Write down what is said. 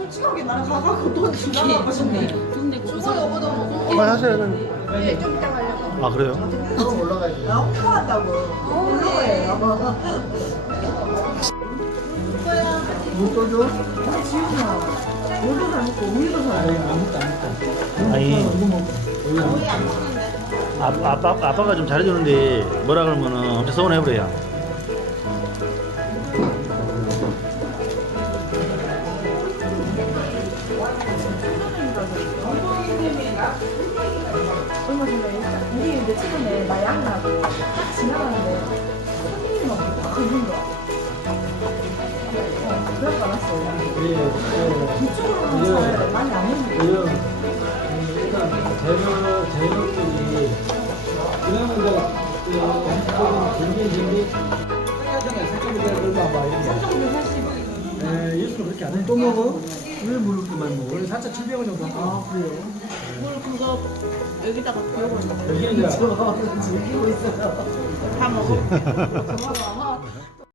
솔직하게 나는 가갖고 돈 주려고 싶네. 돈 내고 주고 여보도 뭐. 한번 하셔야 예, 좀 이따 가려고. 아 그래요? 너무 올라가야지. 나 홍보한다고. 올라가요. 물 떠줘? 물도 잘 먹고 우유도 잘 아니, 아무것도. 아니 우유 안 먹는데. 아, 아빠, 아빠가 좀 잘해주는데 뭐라 그러면은 엄청 서운해버려요 얼마 전에 우리 이제 최근에 마약 나고 딱 지나가는데 손님이 막 긁는 거야. 어, 그래서 알았어요. 예, 예. 이쪽으로는 잘 많이 안 했는데. 이런, 음, 일단, 재료, 재료들이, 그러면 이제, 그, 한쪽은 준비, 그렇게 안 해. 또 먹어? 왜 물을 그만 먹어? 원래 4,700원 정도 할까? 아, 그래요? 물 그거 여기다가 비우고 있는데. 여기 이제, 즐기고 있어요. 다 먹어.